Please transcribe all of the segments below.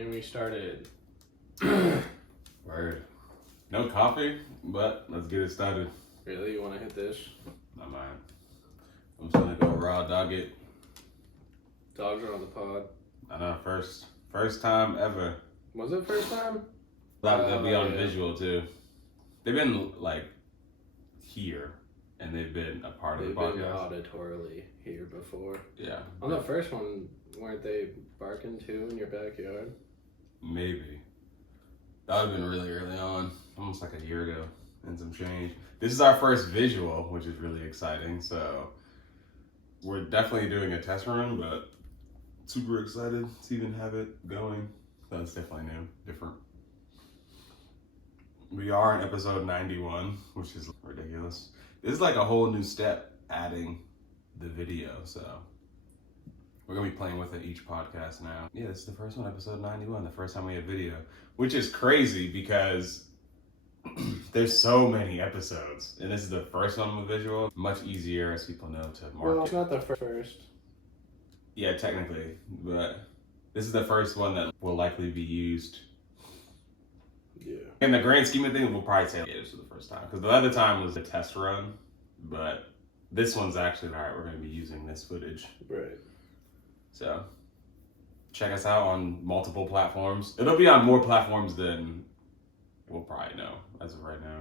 And we started. Word. No coffee, but let's get it started. Really? You want to hit this? Not mine. I'm just gonna go raw dog it. Dogs are on the pod. I know, first time ever. Was it first time? They'll be on visual too. They've been like here, and they've been a part of the podcast. They've been auditorily here before. Yeah. On the first one, weren't they barking too in your backyard? Maybe. That would have been really early on, almost like a year ago, and some change. This is our first visual, which is really exciting. So we're definitely doing a test run, but super excited to even have it going. That's definitely new, different. We are in episode 91, which is ridiculous. This is like a whole new step, adding the video, so we're gonna be playing with it each podcast now. Yeah, this is the first one, episode 91, the first time we have video, which is crazy because there's so many episodes, and this is the first one with visual. Much easier, as people know, to market. Well, it's not the first. Yeah, technically, but this is the first one that will likely be used. Yeah. In the grand scheme of things, we'll probably say this is the first time, because the other time was a test run, but this one's actually, all right, we're going to be using this footage. Right. So, check us out on multiple platforms. It'll be on more platforms than we'll probably know as of right now.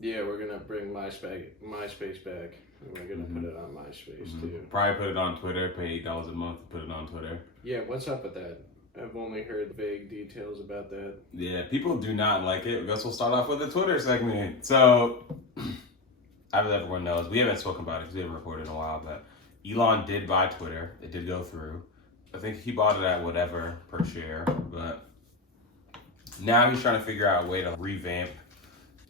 Yeah, we're going to bring MySpace back, and we're going to put it on MySpace too. Probably put it on Twitter, pay $8 a month to put it on Twitter. Yeah, what's up with that? I've only heard vague details about that. Yeah, people do not like it. I guess we'll start off with the Twitter segment. So, as everyone knows, we haven't spoken about it because we haven't recorded in a while, but Elon did buy Twitter. It did go through. I think he bought it at whatever per share, but now he's trying to figure out a way to revamp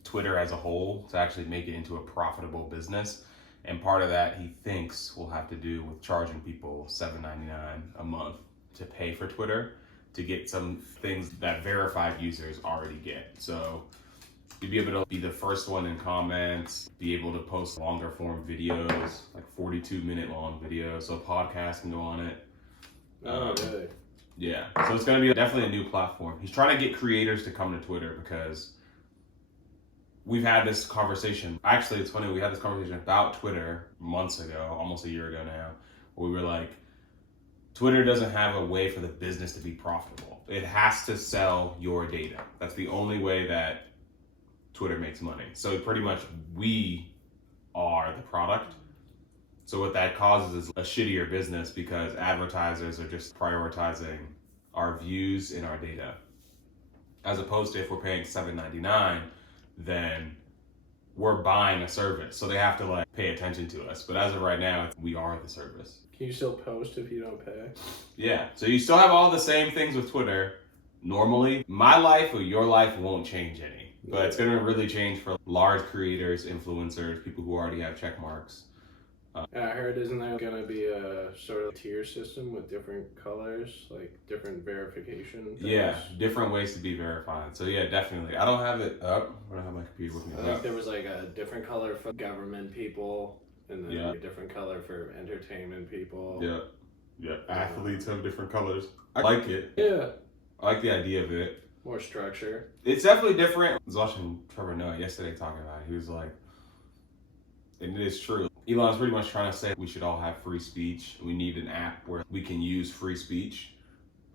Twitter as a whole to actually make it into a profitable business. And part of that, he thinks, will have to do with charging people $7.99 a month to pay for Twitter to get some things that verified users already get. So you'd be able to be the first one in comments, be able to post longer form videos, like 42-minute long videos, so podcasts can go on it. Oh, really? Yeah, so it's going to be definitely a new platform. He's trying to get creators to come to Twitter because we've had this conversation. Actually, it's funny, we had this conversation about Twitter months ago, almost a year ago now, where we were like, Twitter doesn't have a way for the business to be profitable. It has to sell your data. That's the only way that Twitter makes money. So pretty much we are the product. So what that causes is a shittier business because advertisers are just prioritizing our views and our data. As opposed to if we're paying $7.99, then we're buying a service. So they have to like pay attention to us. But as of right now, we are the service. Can you still post if you don't pay? Yeah, so you still have all the same things with Twitter normally. My life or your life won't change any, but it's gonna really change for large creators, influencers, people who already have check marks. And I heard, isn't there gonna be a sort of tier system with different colors, like different verification things? Yeah, different ways to be verified. So yeah, definitely. I don't have it up. I don't have my computer with me. I think there was like a different color for government people, and then a different color for entertainment people. Yeah. Athletes have different colors. I like it. Yeah. I like the idea of it. More structure. It's definitely different. I was watching Trevor Noah yesterday talking about it. He was like, and it is true. Elon's pretty much trying to say we should all have free speech. We need an app where we can use free speech.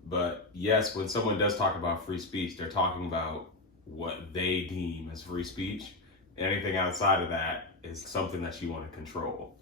But yes, when someone does talk about free speech, they're talking about what they deem as free speech. Anything outside of that is something that you want to control.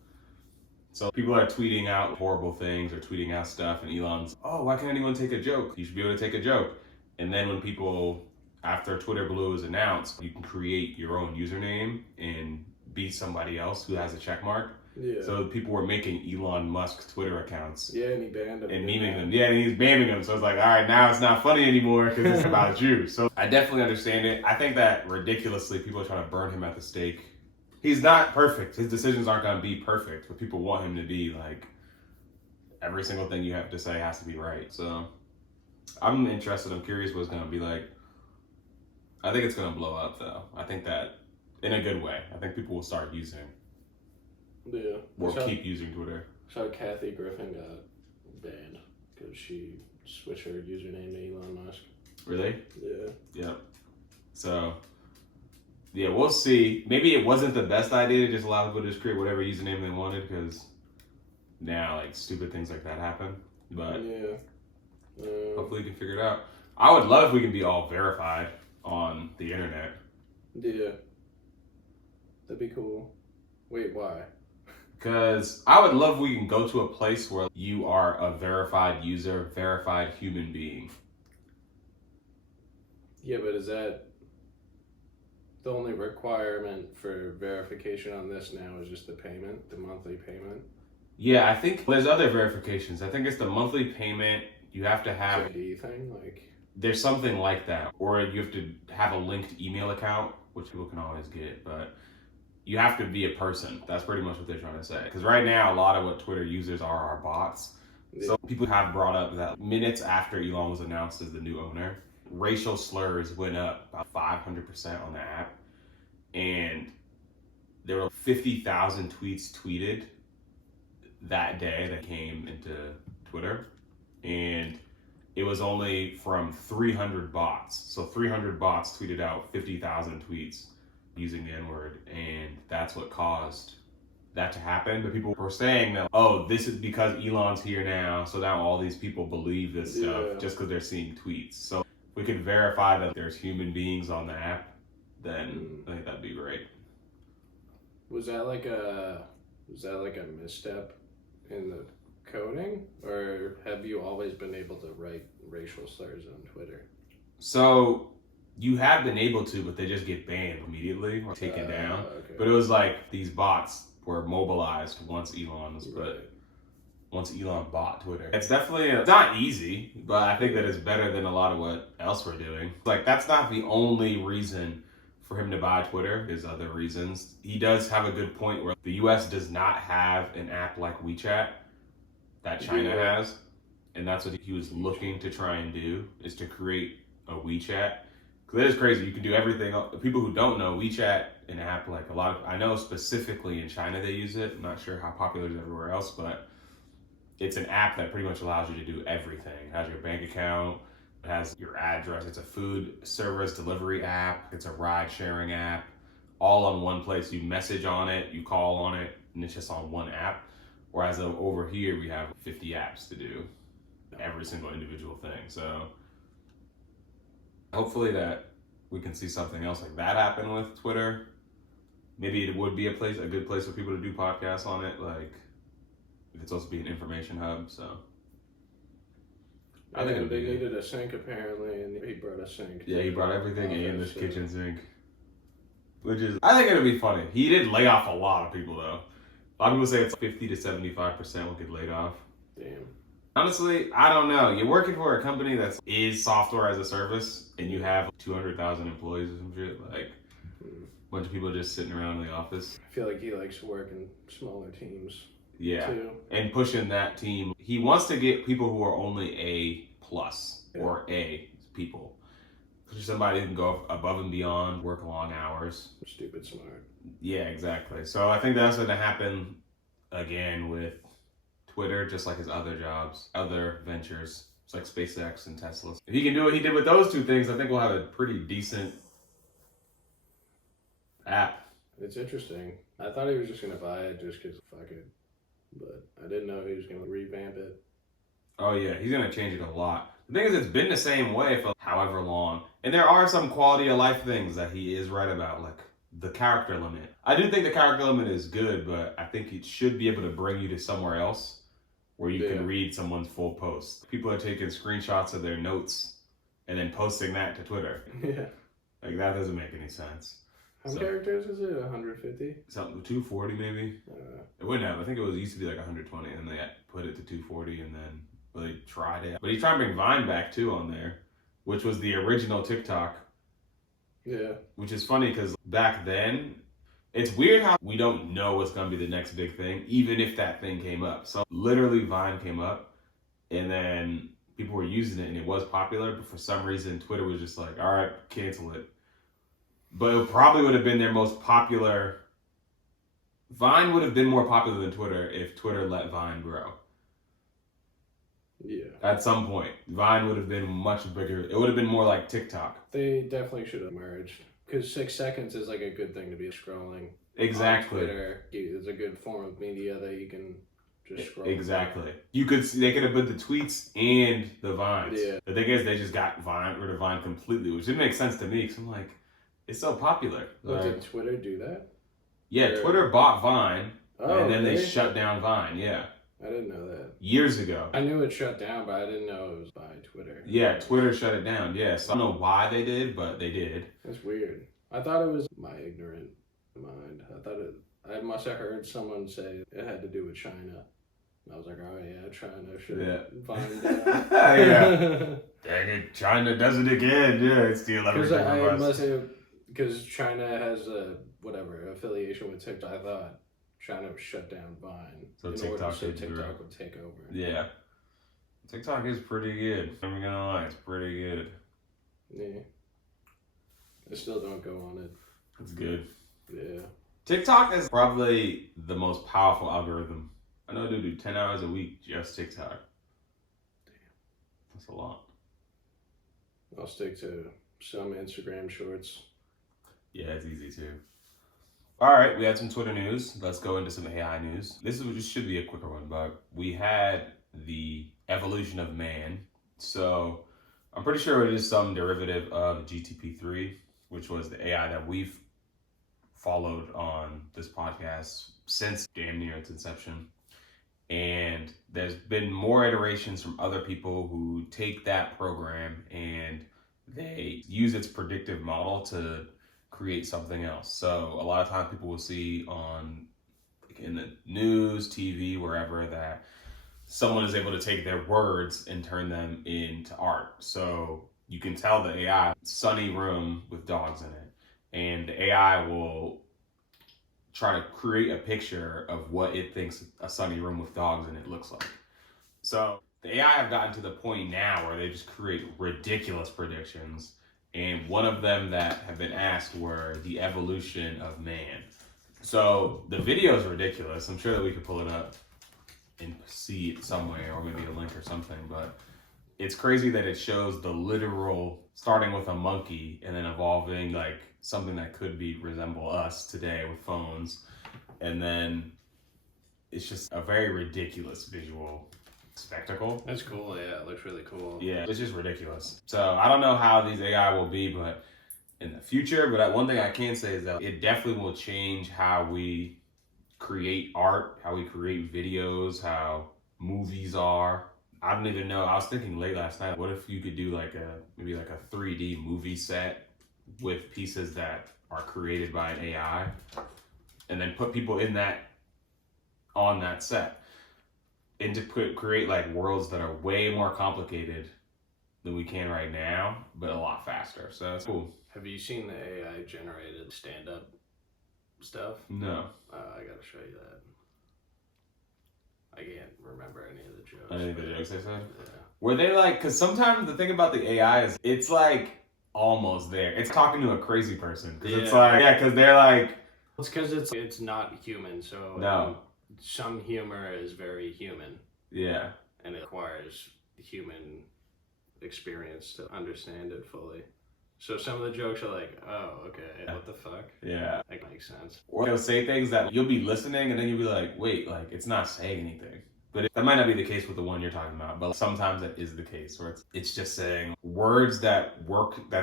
So people are tweeting out horrible things or tweeting out stuff, and Elon's, oh, why can't anyone take a joke? You should be able to take a joke. And then when people, after Twitter Blue is announced, you can create your own username and be somebody else who has a check mark. Yeah. So people were making Elon Musk Twitter accounts. Yeah, and he banned them. And memeing them. Yeah, and he's banning them. So it's like, all right, now it's not funny anymore because it's about you. So I definitely understand it. I think that ridiculously people are trying to burn him at the stake. He's not perfect. His decisions aren't going to be perfect, but people want him to be like, every single thing you have to say has to be right. So I'm interested. I'm curious what it's going to be like. I think it's going to blow up though. I think that in a good way. I think people will start using. Yeah. Or keep using Twitter. So Kathy Griffin got banned because she switched her username to Elon Musk. Really? Yeah. Yep. So, yeah, we'll see. Maybe it wasn't the best idea to just allow people to just create whatever username they wanted, because now, like, stupid things like that happen. But Yeah. hopefully we can figure it out. I would love if we can be all verified on the internet. Yeah. That'd be cool. Wait, why? Because I would love if we can go to a place where you are a verified user, verified human being. Yeah, but is that the only requirement for verification on this now is just the payment, the monthly payment? Yeah, I think there's other verifications. I think it's the monthly payment. You have to have ID thing, like. there's something like that, or you have to have a linked email account, which people can always get, but you have to be a person. That's pretty much what they're trying to say. Because right now, a lot of what Twitter users are bots. Yeah. So people have brought up that minutes after Elon was announced as the new owner, racial slurs went up about 500% on the app, and there were 50,000 tweets tweeted that day that came into Twitter, and it was only from 300 bots. So 300 bots tweeted out 50,000 tweets using the N-word, and that's what caused that to happen. But people were saying that, oh, this is because Elon's here now, so now all these people believe this stuff just because they're seeing tweets. So if we could verify that there's human beings on the app, then I think that'd be great. Was that like a misstep in the coding, or have you always been able to write racial slurs on Twitter? So you have been able to, but they just get banned immediately or taken down. Okay. But it was like these bots were mobilized once Elon was once Elon bought Twitter. It's definitely it's not easy, but I think that it's better than a lot of what else we're doing. Like, that's not the only reason for him to buy Twitter. There's other reasons. He does have a good point where the US does not have an app like WeChat that China has, and that's what he was looking to try and do, is to create a WeChat. Because it is crazy. You can do everything. People who don't know, WeChat, an app like a lot of, I know specifically in China they use it. I'm not sure how popular it is everywhere else, but it's an app that pretty much allows you to do everything. It has your bank account, it has your address, it's a food service delivery app, it's a ride sharing app, all on one place. You message on it, you call on it, and it's just on one app. Whereas over here, we have 50 apps to do every single individual thing. So hopefully that we can see something else like that happen with Twitter. Maybe it would be a good place for people to do podcasts on it, like if it's supposed to be an information hub. So I think they needed a sink apparently, and he brought a sink. Yeah, he brought everything in this kitchen sink, which is, I think it'll be funny. He did lay off a lot of people though. A lot of people say it's 50 to 75% will get laid off. Damn. Honestly, I don't know. You're working for a company that is software as a service, and you have 200,000 employees or some shit. Like, a bunch of people just sitting around in the office. I feel like he likes to work in smaller teams. Yeah, too. And pushing that team. He wants to get people who are only A plus or A people. Somebody who can go above and beyond, work long hours. Stupid smart. Yeah, exactly. So I think that's going to happen again with Twitter, just like his other jobs, other ventures. It's like SpaceX and Tesla. If he can do what he did with those two things, I think we'll have a pretty decent app. It's interesting. I thought he was just going to buy it just because fuck it. But I didn't know he was going to revamp it. Oh yeah, he's going to change it a lot. The thing is, it's been the same way for however long. And there are some quality of life things that he is right about, like the character limit. I do think the character limit is good, but I think it should be able to bring you to somewhere else where you can read someone's full post. People are taking screenshots of their notes and then posting that to Twitter. Yeah. Like, that doesn't make any sense. How many characters is it? 150? Something 240 maybe. It wouldn't have. I think it used to be like 120, and they put it to 240, and then they tried it. But he's trying to bring Vine back too on there, which was the original TikTok. Yeah. Which is funny because back then, it's weird how we don't know what's going to be the next big thing, even if that thing came up. So literally Vine came up, and then people were using it, and it was popular, but for some reason Twitter was just like, all right, cancel it. But it probably would have been their most popular. Vine would have been more popular than Twitter if Twitter let Vine grow. Yeah. At some point, Vine would have been much bigger. It would have been more like TikTok. They definitely should have merged. Because 6 seconds is like a good thing to be scrolling. Exactly. On Twitter, it's a good form of media that you can just scroll. Exactly. They could have put the tweets and the Vines. Yeah. The thing is, they just got rid of Vine completely, which didn't make sense to me because I'm like, it's so popular. But did Twitter do that? Yeah, Twitter bought Vine, and then really? they shut down Vine. Yeah. I didn't know that. Years ago. I knew it shut down, but I didn't know it was by Twitter. Yeah, Twitter shut it down. Yeah, so I don't know why they did, but they did. That's weird. I thought it was my ignorant mind. I must have heard someone say it had to do with China. And I was like, oh yeah, China should Vine down. Yeah. Dang it, China does it again. Yeah, it's steal everything from us. Because China has a affiliation with TikTok. I thought China would shut down Vine so TikTok would take over. Yeah. TikTok is pretty good. I'm not gonna lie, it's pretty good. Yeah. I still don't go on it. It's good. Yeah. TikTok is probably the most powerful algorithm. I know they do 10 hours a week just TikTok. Damn. That's a lot. I'll stick to some Instagram shorts. Yeah, it's easy too. All right, we had some Twitter news. Let's go into some AI news. This should be a quicker one, but we had the evolution of man. So I'm pretty sure it is some derivative of GTP3, which was the AI that we've followed on this podcast since damn near its inception. And there's been more iterations from other people who take that program and they use its predictive model to create something else. So a lot of times people will see on in the news, TV, wherever, that someone is able to take their words and turn them into art. So you can tell the AI, sunny room with dogs in it, and the AI will try to create a picture of what it thinks a sunny room with dogs in it looks like. So the AI have gotten to the point now where they just create ridiculous predictions. And one of them that have been asked were the evolution of man. So the video is ridiculous. I'm sure that we could pull it up and see it somewhere, or maybe a link or something. But it's crazy that it shows the literal starting with a monkey and then evolving like something that could resemble us today with phones. And then it's just a very ridiculous visual spectacle. That's cool. Yeah, it looks really cool. Yeah, it's just ridiculous. So I don't know how these AI will be, but in the future. But one thing I can say is that it definitely will change how we create art, how we create videos, how movies are. I don't even know. I was thinking late last night, what if you could do maybe a 3D movie set with pieces that are created by an AI, and then put people on that set, and to create like worlds that are way more complicated than we can right now, but a lot faster. So it's cool. Have you seen the AI generated stand-up stuff? No. I gotta show you that. I can't remember any of the jokes. Any of the jokes I said? Yeah. Were they like, because sometimes the thing about the AI is it's like almost there. It's talking to a crazy person. Because it's like, because they're like. It's because it's not human, so no. Some humor is very human. Yeah. And it requires human experience to understand it fully. So some of the jokes are like, oh, okay, what the fuck? Yeah. That makes sense. Or they'll say things that you'll be listening and then you'll be like, wait, like it's not saying anything. But that might not be the case with the one you're talking about, but sometimes that is the case where it's just saying words that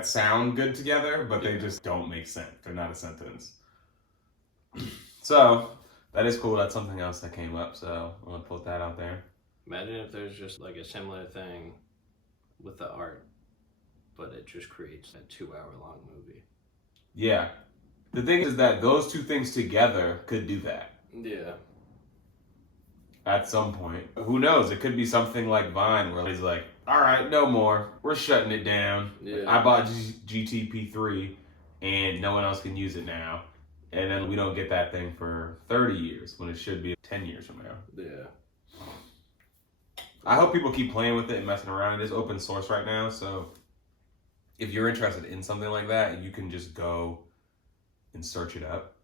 sound good together, but they just don't make sense. They're not a sentence. So that is cool. That's something else that came up. So I'm gonna put that out there. Imagine if there's just like a similar thing with the art, but it just creates a 2-hour-long movie. Yeah. The thing is that those two things together could do that. Yeah. At some point. Who knows? It could be something like Vine where he's like, all right, no more. We're shutting it down. Yeah. I bought GTP3 and no one else can use it now. And then we don't get that thing for 30 years when it should be 10 years from now. Yeah. I hope people keep playing with it and messing around. It is open source right now, so if you're interested in something like that, you can just go and search it up.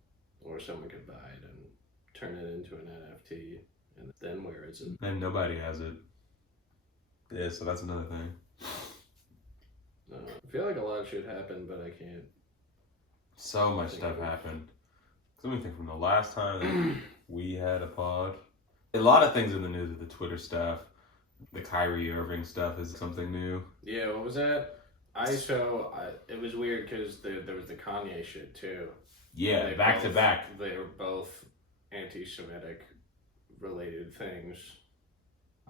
Or someone could buy it and turn it into an NFT, and then where is it? And nobody has it. Yeah, so that's another thing. I feel like a lot of shit happened, but I can't. So much stuff happened. Let me think from the last time that we had a pod. A lot of things in the news with the Twitter stuff. The Kyrie Irving stuff is something new. Yeah, what was that? It was weird because there was the Kanye shit too. Yeah, back to back. They were both anti-Semitic related things.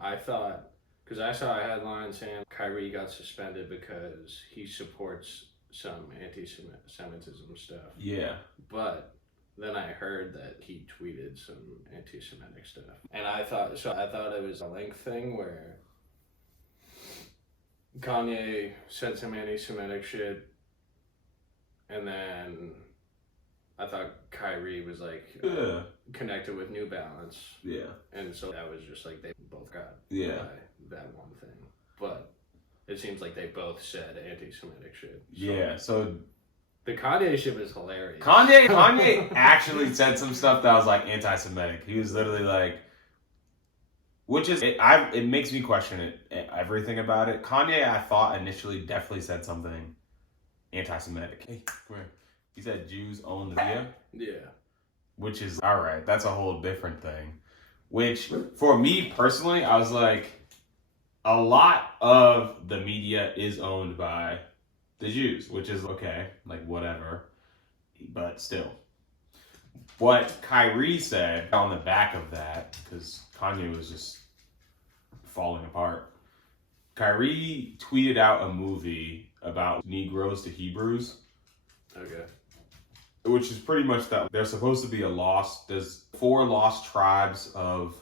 I thought, because I saw a headline saying Kyrie got suspended because he supports some anti-Semitism stuff. Yeah. But then I heard that he tweeted some anti-Semitic stuff. And I thought it was a link thing where Kanye said some anti-Semitic shit, and then I thought Kyrie was like connected with New Balance. Yeah. And so that was just like they both got by that one thing. But it seems like they both said anti-Semitic shit. So yeah, so the Kanye shit was hilarious. Kanye actually said some stuff that was like anti-Semitic. He was literally like, which is it makes me question everything about it. Kanye, I thought initially definitely said something anti-Semitic. Hey, come here. He said Jews own the media. Yeah. Which is all right. That's a whole different thing. Which for me personally, I was like, a lot of the media is owned by the Jews, which is okay, like whatever, but still. What Kyrie said on the back of that, because Kanye was just falling apart, Kyrie tweeted out a movie about Negroes to Hebrews. Okay. Which is pretty much that there's supposed to be there's 4 lost tribes of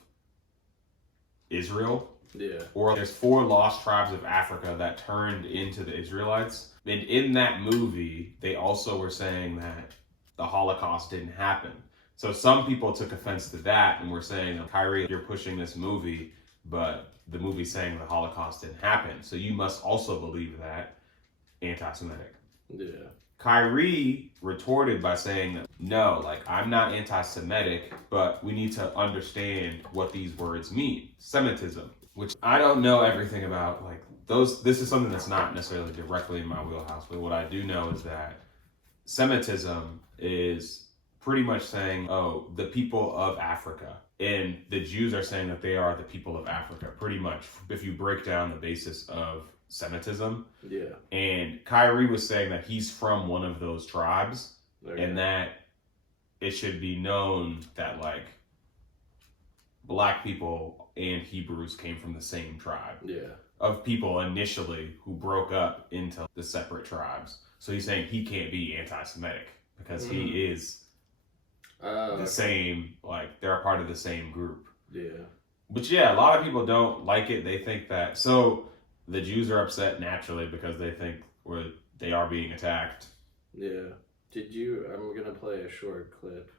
Israel. Yeah. Or there's 4 lost tribes of Africa that turned into the Israelites. And in that movie, they also were saying that the Holocaust didn't happen. So some people took offense to that and were saying, Kyrie, you're pushing this movie, but the movie's saying the Holocaust didn't happen. So you must also believe that. Anti-Semitic. Yeah. Kyrie retorted by saying that, no, like, I'm not anti-Semitic, but we need to understand what these words mean. Semitism. Which I don't know everything about, like, this is something that's not necessarily directly in my wheelhouse, but what I do know is that Semitism is pretty much saying, oh, the people of Africa. And the Jews are saying that they are the people of Africa, pretty much, if you break down the basis of Semitism. Yeah. And Kyrie was saying that he's from one of those tribes, and that it should be known that, like, black people and Hebrews came from the same tribe. Yeah. Of people initially who broke up into the separate tribes. So he's saying he can't be anti-Semitic because he is the same, like, they're a part of the same group. Yeah. But yeah, a lot of people don't like it. They think that, so the Jews are upset naturally because they think they are being attacked. Yeah. I'm going to play a short clip.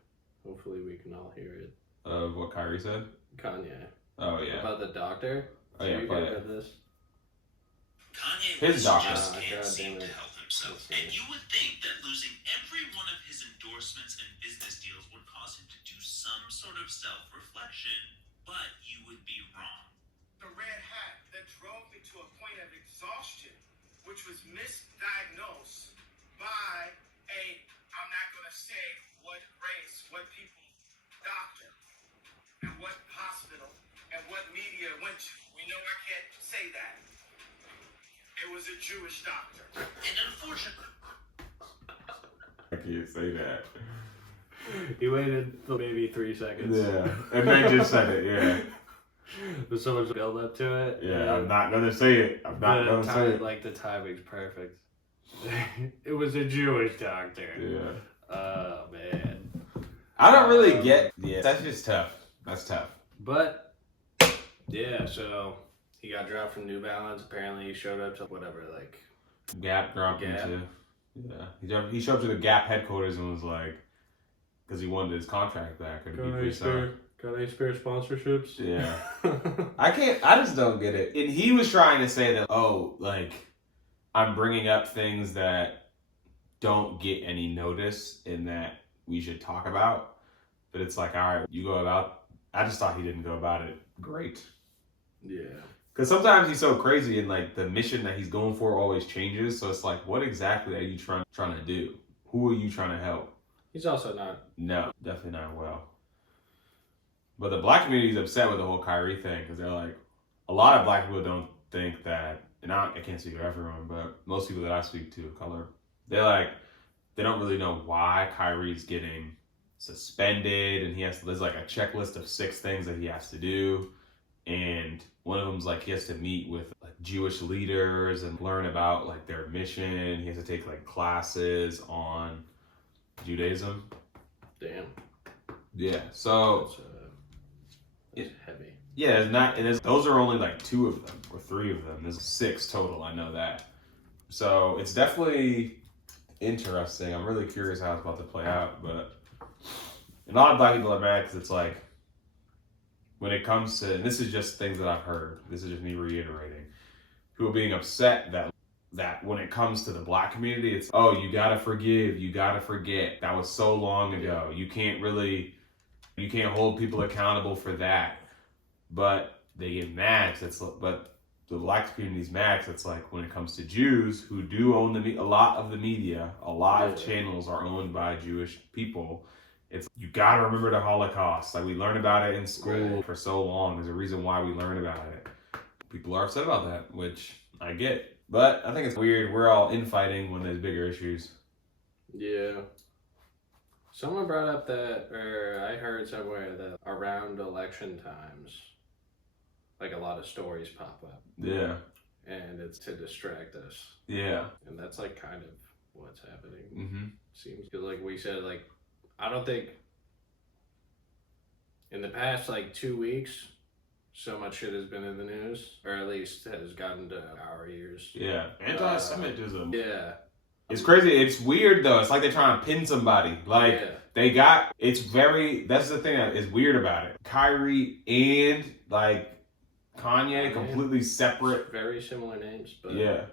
Hopefully we can all hear it. Of what Kyrie said? Kanye. Oh, yeah. About the doctor. Oh, yeah, you play heard it. this? Kanye His doctor. just can't seem to help himself. And you would think that losing every one of his endorsements and business deals would cause him to do some sort of self-reflection, but you would be wrong. The red hat that drove me to a point of exhaustion, which was misdiagnosed by I'm not going to say what race, what people, doctor, and what hospital, and what media went to. We know I can't say that. It was a Jewish doctor. And unfortunately, I can't say that. He waited for maybe 3 seconds. Yeah. And then just said it, yeah. There's so much build up to it. Yeah, I'm not going to say it. I'm not going to say it. Like, the timing's perfect. It was a Jewish doctor. Yeah. Oh, man. I don't really get... Yeah, that's just tough. That's tough. But, yeah, so he got dropped from New Balance. Apparently he showed up to whatever, like... Gap dropped him too. Yeah. He showed up to the Gap headquarters and was like... Because he wanted his contract back. Or to be free. Got any spare sponsorships? Yeah. I just don't get it. And he was trying to say that, oh, like, I'm bringing up things that don't get any notice and that we should talk about. But it's like, all right, you go about... I just thought he didn't go about it great. Yeah. Because sometimes he's so crazy and like the mission that he's going for always changes. So it's like, what exactly are you trying to do? Who are you trying to help? He's also not. No, definitely not well. But the black community is upset with the whole Kyrie thing because they're like, a lot of black people don't think that, and I can't speak for everyone, but most people that I speak to of color, they're like, they don't really know why Kyrie's getting suspended, and there's like a checklist of 6 things that he has to do, and one of them's like he has to meet with like Jewish leaders and learn about like their mission. He has to take like classes on Judaism. Damn. Yeah, so it's heavy. yeah, it's not. Those are only like 2 of them or 3 of them. There's 6 total. I know that. So it's definitely interesting. I'm really curious how it's about to play out. But a lot of black people are mad because it's like when it comes to, and this is just things that I've heard. This is just me reiterating. People being upset that when it comes to the black community, it's, oh, you gotta forgive, you gotta forget. That was so long ago. You can't hold people accountable for that. But they get mad. But the black community's mad. It's like when it comes to Jews who do own a lot of the media, a lot of channels are owned by Jewish people. It's, you gotta remember the Holocaust. Like we learn about it in school for so long. There's a reason why we learn about it. People are upset about that, which I get. But I think it's weird. We're all infighting when there's bigger issues. Yeah. Someone brought up that, or I heard somewhere that around election times, like a lot of stories pop up. Yeah. And it's to distract us. Yeah. And that's like kind of what's happening. Mm-hmm. Seems, because like we said, like, I don't think in the past like 2 weeks, so much shit has been in the news, or at least has gotten to our ears. Yeah. Anti-Semitism. Yeah. It's crazy. It's weird though. It's like they're trying to pin somebody. Like that's the thing that is weird about it. Kyrie and like Kanye, completely separate. Very similar names, but yeah.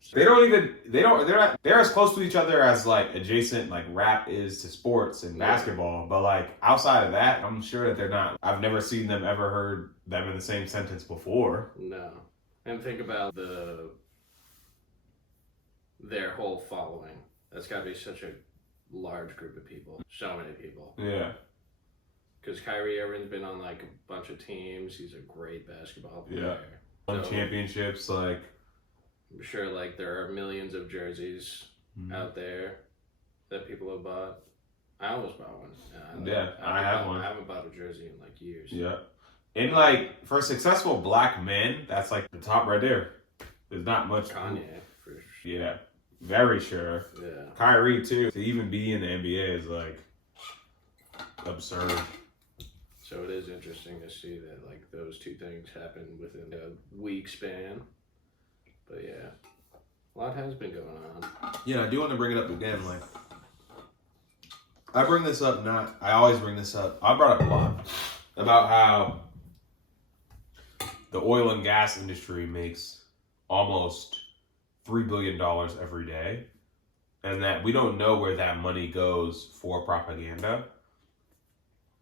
So, they're as close to each other as like adjacent like rap is to sports and basketball. But like outside of that, I'm sure that they're not. I've never seen them ever heard them in the same sentence before. No. And think about their whole following. That's got to be such a large group of people. So many people. Yeah. Because Kyrie Irving's been on like a bunch of teams. He's a great basketball player. Yeah. Won championships, like. I'm sure like there are millions of jerseys out there that people have bought. I almost bought one. I have one. I haven't bought a jersey in like years. Yeah. And like for successful black men, that's like the top right there. There's not much. Kanye, for sure. Yeah. Very sure. Yeah. Kyrie too. To even be in the NBA is like absurd. So it is interesting to see that like those 2 things happen within a week span. But yeah, a lot has been going on. Yeah, I do want to bring it up again. Like, I always bring this up. I brought up a lot about how the oil and gas industry makes almost $3 billion every day, and that we don't know where that money goes for propaganda.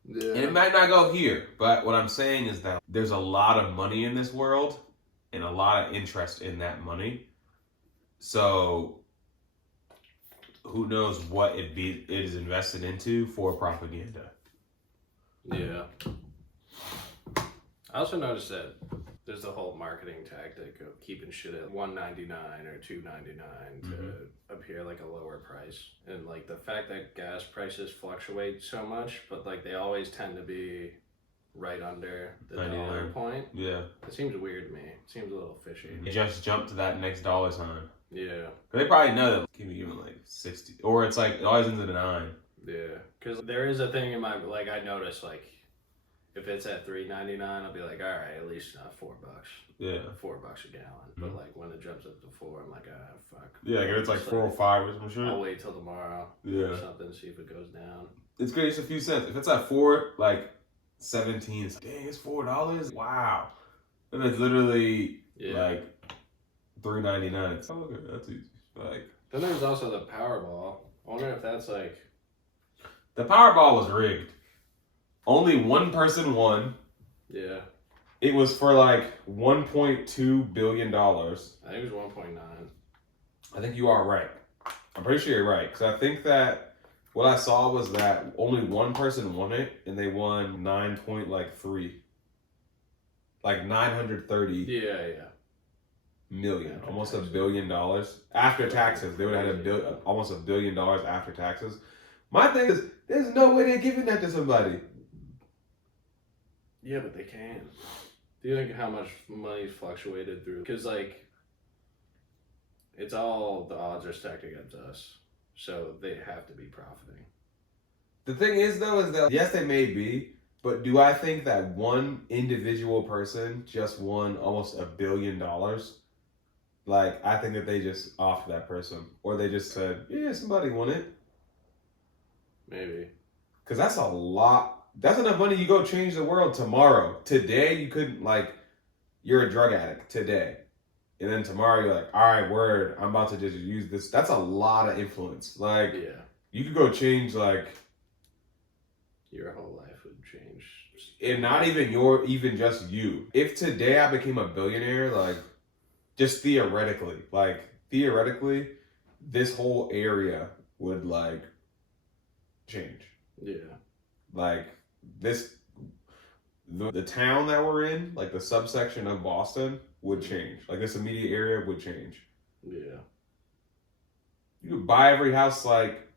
Yeah. And it might not go here, but what I'm saying is that there's a lot of money in this world and a lot of interest in that money. So who knows what it is invested into for propaganda. Yeah. I also noticed that there's the whole marketing tactic of keeping shit at $1.99 or $2.99 to appear like a lower price. And like the fact that gas prices fluctuate so much, but like they always tend to be right under the dollar point. Yeah. It seems weird to me. It seems a little fishy. It just jumped to that next dollar sign. Yeah. They probably know that keep giving like 60, or it's like it always ends at a 9. Yeah. Because there is a thing in my, like I noticed like if it's at $3.99, I'll be like, all right, at least not $4. Yeah. $4 a gallon. But like when it jumps up to 4, I'm like, ah, fuck. Yeah, like if it's like 4 or 5 or some shit. I'll wait till tomorrow. Yeah. Or something, see if it goes down. It's good. It's a few cents. If it's at 4, like 17, it's like, dang, it's $4. Wow. And it's literally like $3.99. It's okay, that's easy. Like. Then there's also the Powerball. I wonder if that's like. The Powerball was rigged. Only one person won. Yeah. It was for like $1.2 billion. I think it was 1.9. I think you are right. I'm pretty sure you're right. Because I think that what I saw was that only one person won it, and they won 9.3. Like 930 Yeah. million. After Almost taxes. $1 billion. After taxes. They would have had almost $1 billion after taxes. My thing is, there's no way they're giving that to somebody. Yeah, but they can. Do you think how much money's fluctuated through? Because, like, it's all the odds are stacked against us. So they have to be profiting. The thing is, though, is that yes, they may be, but do I think that one individual person just won almost $1 billion? Like, I think that they just offed that person, or they just said, "Yeah, somebody won it." Maybe. Because that's a lot. That's enough money. You go change the world tomorrow. Today, you couldn't, like, you're a drug addict today. And then tomorrow, you're like, all right, word, I'm about to just use this. That's a lot of influence. Like, Yeah. you could go change, like, Your whole life would change. and not even even just you. If today I became a billionaire, like, just theoretically, this whole area would, like, change. Yeah. Like, the town that we're in, like the subsection of Boston, would change. Like, this immediate area would change. Yeah. You could buy every house, like,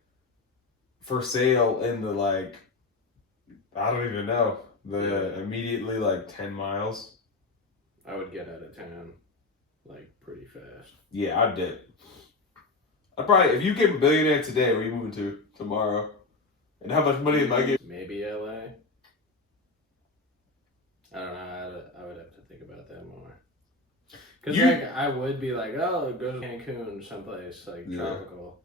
for sale in the, like, I don't even know, immediately, like, 10 miles. I would get out of town, like, pretty fast. Yeah, I'd dip. I'd probably, if you get a billionaire today, where are you moving to tomorrow? And how much money am I getting? Maybe LA. I don't know. I would have to think about that more. Because like I would be like, oh, go to Cancun, someplace like tropical,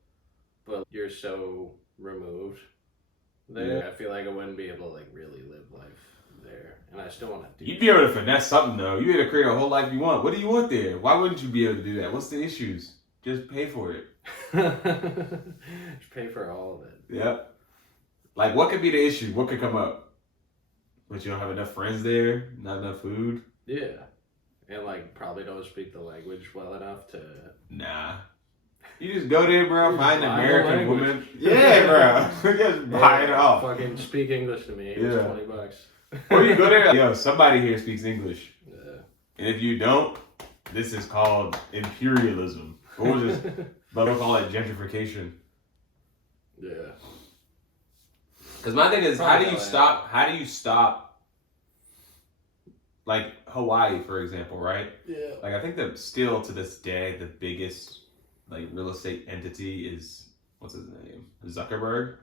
but you're so removed there. Yeah. I feel like I wouldn't be able to like really live life there, and I still want to do. You'd be able to finesse something, though. You'd be able to create a whole life you want. What do you want there? Why wouldn't you be able to do that? What's the issues? Just pay for it. Just pay for all of it. Yep. Like, what could be the issue? What could come up? But you don't have enough friends there, not enough food. Yeah, and like probably don't speak the language well enough to. Nah. You just go there, bro, find an buy the American language. woman. Yeah, bro. Just buy it off. Fucking speak English to me. It's Yeah. $20. Or you go there, like, yo, somebody here speaks English. Yeah. And if you don't, this is called imperialism. What was this? But they'll call it gentrification. Yeah. Because my thing is, Probably how do you stop, like, Hawaii, for example, right? Yeah. Like, I think that still to this day, the biggest, like, real estate entity is, what's his name? Zuckerberg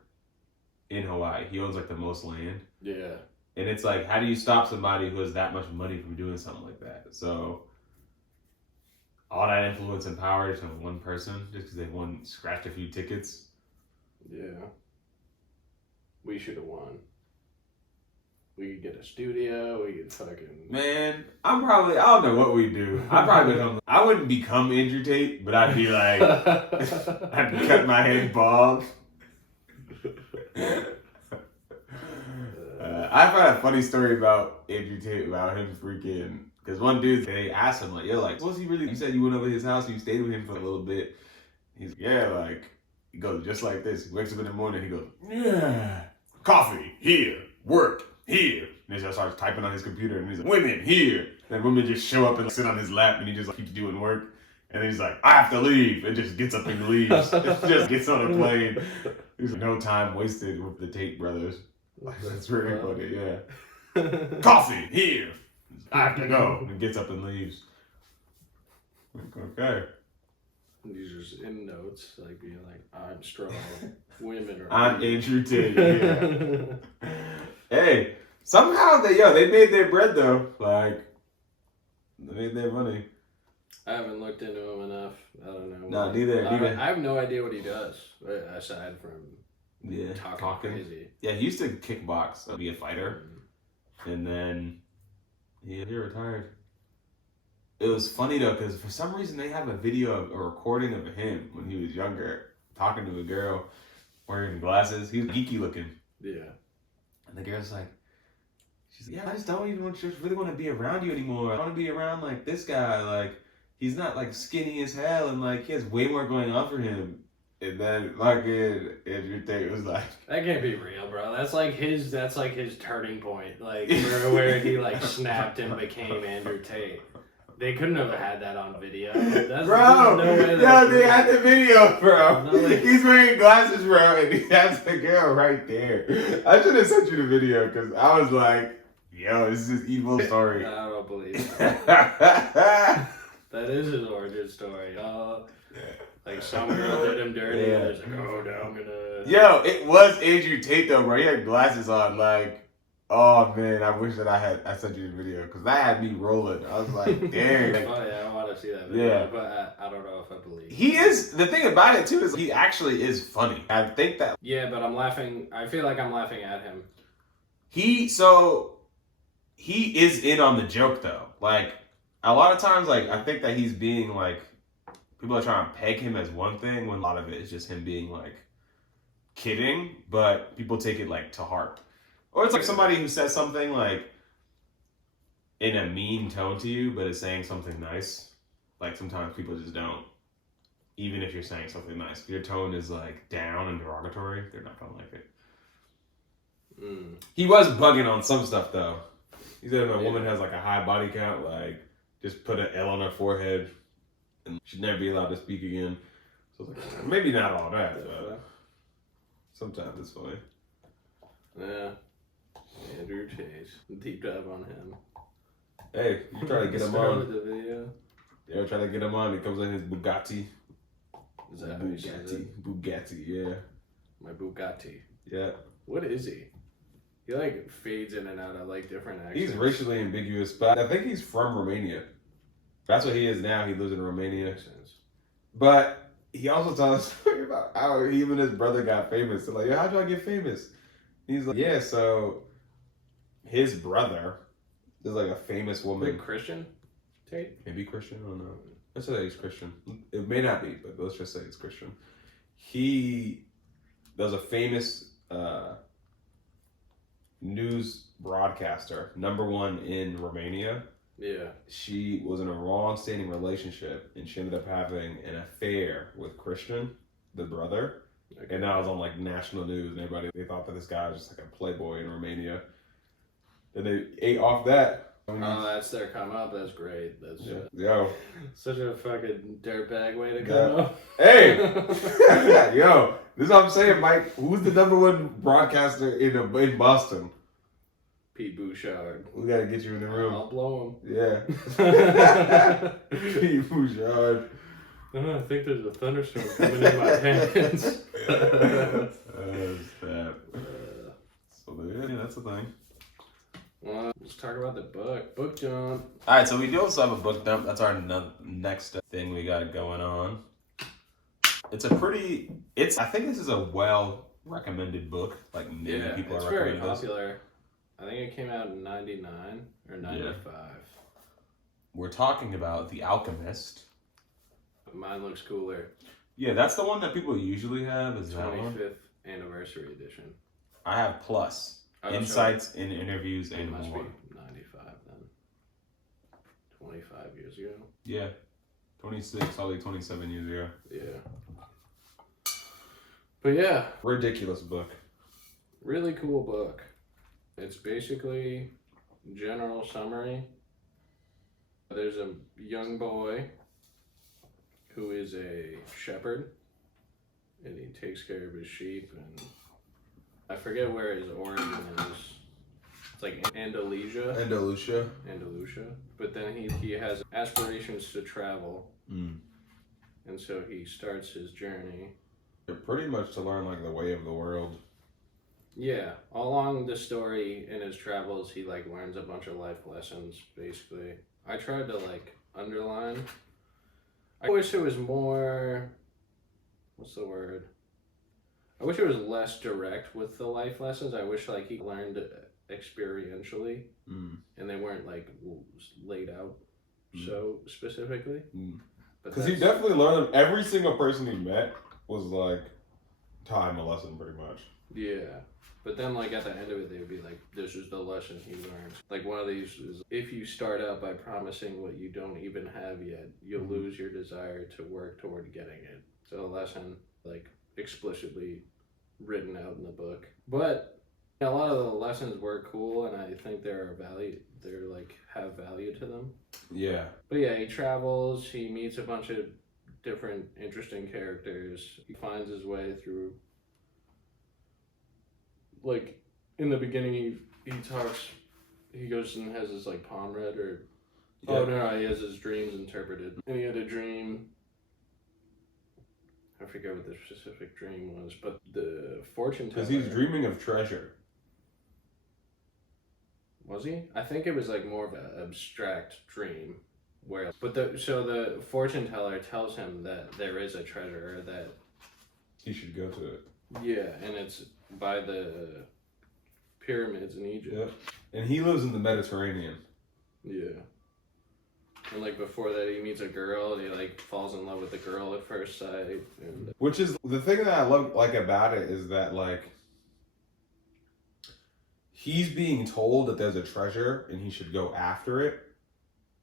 in Hawaii. He owns, like, the most land. Yeah. And it's like, how do you stop somebody who has that much money from doing something like that? So, all that influence and power just on one person, just because they scratched a few tickets. Yeah. We should have won. We could get a studio. We could fucking. Man, I don't know what we do. I wouldn't become Andrew Tate, but I'd be like, I'd cut my head bald. I found a funny story about Andrew Tate, about him freaking, because one dude, they asked him, like, yo, like, was he really, you said you went over to his house and you stayed with him for a little bit. He's like, yeah, like, he goes just like this. He wakes up in the morning, he goes, yeah, coffee, here, work, here. And he just starts typing on his computer, and he's like, women, here. And women just show up and sit on his lap, and he just like, keeps doing work. And then he's like, I have to leave, and just gets up and leaves. Just gets on a plane. There's no time wasted with the Tate brothers. Like, that's very funny, yeah. Coffee, here. I have to go. And gets up and leaves. Like, okay. These are just in notes, like being like, I'm strong. Women are. I'm Andrew Tate, yeah. Hey, somehow they made their bread, though. Like, they made their money. I haven't looked into him enough. I don't know. No, neither. I have no idea what he does, aside from talking. crazy. Yeah, he used to kickbox, be a fighter. And then he retired. It was funny, though, because for some reason they have a recording of him when he was younger, talking to a girl wearing glasses. He was geeky looking. Yeah. And the girl's like, She's like, yeah, I just don't even really want to be around you anymore. I want to be around like this guy. Like he's not like skinny as hell, and like he has way more going on for him. And then fucking Andrew Tate was like, that can't be real, bro. That's like his turning point, like where he like snapped and became Andrew Tate. They couldn't have had that on video. Bro, they had the video, bro. No, like, he's wearing glasses, bro, and he has the girl right there. I should have sent you the video because I was like, yo, this is his evil story. I don't believe it. That is his origin story. Like some girl did him dirty, and he's like, oh, now I'm gonna. Yo, it was Andrew Tate though, bro. He had glasses on, like. Oh man, I wish that I sent you the video because that had me rolling. I was like, dang. Oh yeah, I want to see that video, but I don't know if I believe. He is, the thing about it too is he actually is funny. I think that. Yeah, but I'm laughing. I feel like I'm laughing at him. He is in on the joke though. Like a lot of times, like I think that he's being like, people are trying to peg him as one thing when a lot of it is just him being like kidding, but people take it like to heart. Or it's like somebody who says something like in a mean tone to you, but is saying something nice. Like sometimes people just don't. Even if you're saying something nice, if your tone is like down and derogatory, they're not gonna like it. He was bugging on some stuff though. He said if a woman has like a high body count, like just put an L on her forehead and she'd never be allowed to speak again. So it's like, maybe not all that, but sometimes it's funny. Yeah. Andrew Tate. Deep dive on him. Hey, you try to get him on. The video. Yeah, try to get him on. He comes in his Bugatti. Is that how he says it? Bugatti, yeah. My Bugatti. Yeah. What is he? He like fades in and out of like different accents. He's racially ambiguous, but I think he's from Romania. That's what he is now. He lives in Romania. But he also tells a story about how him and his brother got famous. So like, yo, how'd y'all get famous? He's like, yeah, so his brother is like a famous woman. Like Christian Tate? Maybe Christian, I don't know. Let's say he's Christian. It may not be, but let's just say it's Christian. There's a famous news broadcaster, #1 in Romania. Yeah. She was in a long-standing relationship, and she ended up having an affair with Christian, the brother. Okay. And now it was on like national news, and they thought that this guy was just like a playboy in Romania. And they ate off that. Oh, that's their come up. That's great. That's yo, such a fucking dirtbag way to come up. Hey, yo, this is what I'm saying, Mike. Who's the #1 broadcaster in Boston? Pete Bouchard. We gotta get you in the room. I'll blow him. Yeah. Pete Bouchard. I think there's a thunderstorm coming in my pants. So yeah, that's the thing. Well, let's talk about the book. Book dump. All right, so we do also have a book dump. That's our next thing we got going on. I think this is a well-recommended book. Like many people are recommending it's very popular. I think it came out in 99 or 95. Yeah. We're talking about The Alchemist. Mine looks cooler. Yeah, that's the one that people usually have. Is 25th anniversary edition. I have Plus. Insights in interviews and must more. Be 95 then. 25 years ago. Yeah. 26, probably 27 years ago. Yeah. But yeah. Ridiculous book. Really cool book. It's basically general summary. There's a young boy who is a shepherd, and he takes care of his sheep, and I forget where his origin is. It's like Andalusia. But then he has aspirations to travel, and so he starts his journey. Pretty much to learn like the way of the world. Yeah, along the story in his travels, he like learns a bunch of life lessons. Basically, I tried to like underline. I wish it was more. What's the word? I wish it was less direct with the life lessons. I wish like he learned experientially, and they weren't like laid out so specifically. Because he definitely learned them. Every single person he met was like taught him a lesson, pretty much. Yeah. But then, like, at the end of it, they would be like, this is the lesson he learned. Like, one of these is, if you start out by promising what you don't even have yet, you'll lose your desire to work toward getting it. So, a lesson, like, explicitly written out in the book. But a lot of the lessons were cool, and I think they're like, have value to them. Yeah. But yeah, he travels, he meets a bunch of different interesting characters. He finds his way through, like, in the beginning he talks, he goes and has his like palm read, or oh no, he has his dreams interpreted. And he had a dream, I forget what the specific dream was, but the fortune teller, Because he's dreaming of treasure. was he? I think it was like more of an abstract dream. But the fortune teller tells him that there is a treasure, that He should go to it. yeah, and it's by the pyramids in Egypt. Yep. And he lives in the Mediterranean. Yeah. And like before that, he meets a girl, and he like falls in love with the girl at first sight. And Which is the thing that I love like about it, is that like he's being told that there's a treasure and he should go after it,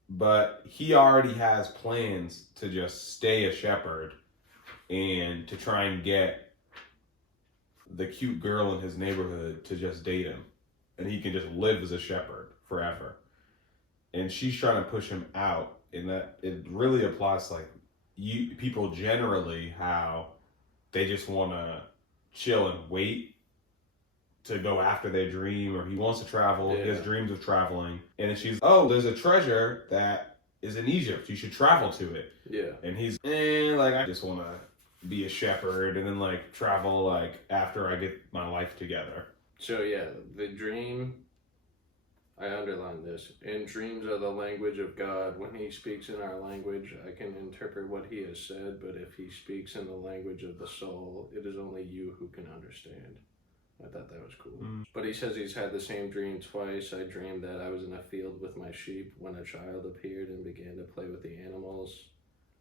but he already has plans to just stay a shepherd and to try and get the cute girl in his neighborhood to just date him, and he can just live as a shepherd forever. And she's trying to push him out, and that it really applies to like people generally, how they just want to chill and wait to go after their dream, or he wants to travel, he has dreams of traveling, and then she's, oh, there's a treasure that is in Egypt, you should travel to it. yeah. And he's, like, I just want to be a shepherd and then like travel like after I get my life together. So yeah, the dream, I underlined this. And dreams are the language of God. When he speaks in our language, I can interpret what he has said, but if he speaks in the language of the soul, it is only you who can understand. I thought that was cool. But he says he's had the same dream twice. I dreamed that I was in a field with my sheep when a child appeared and began to play with the animals.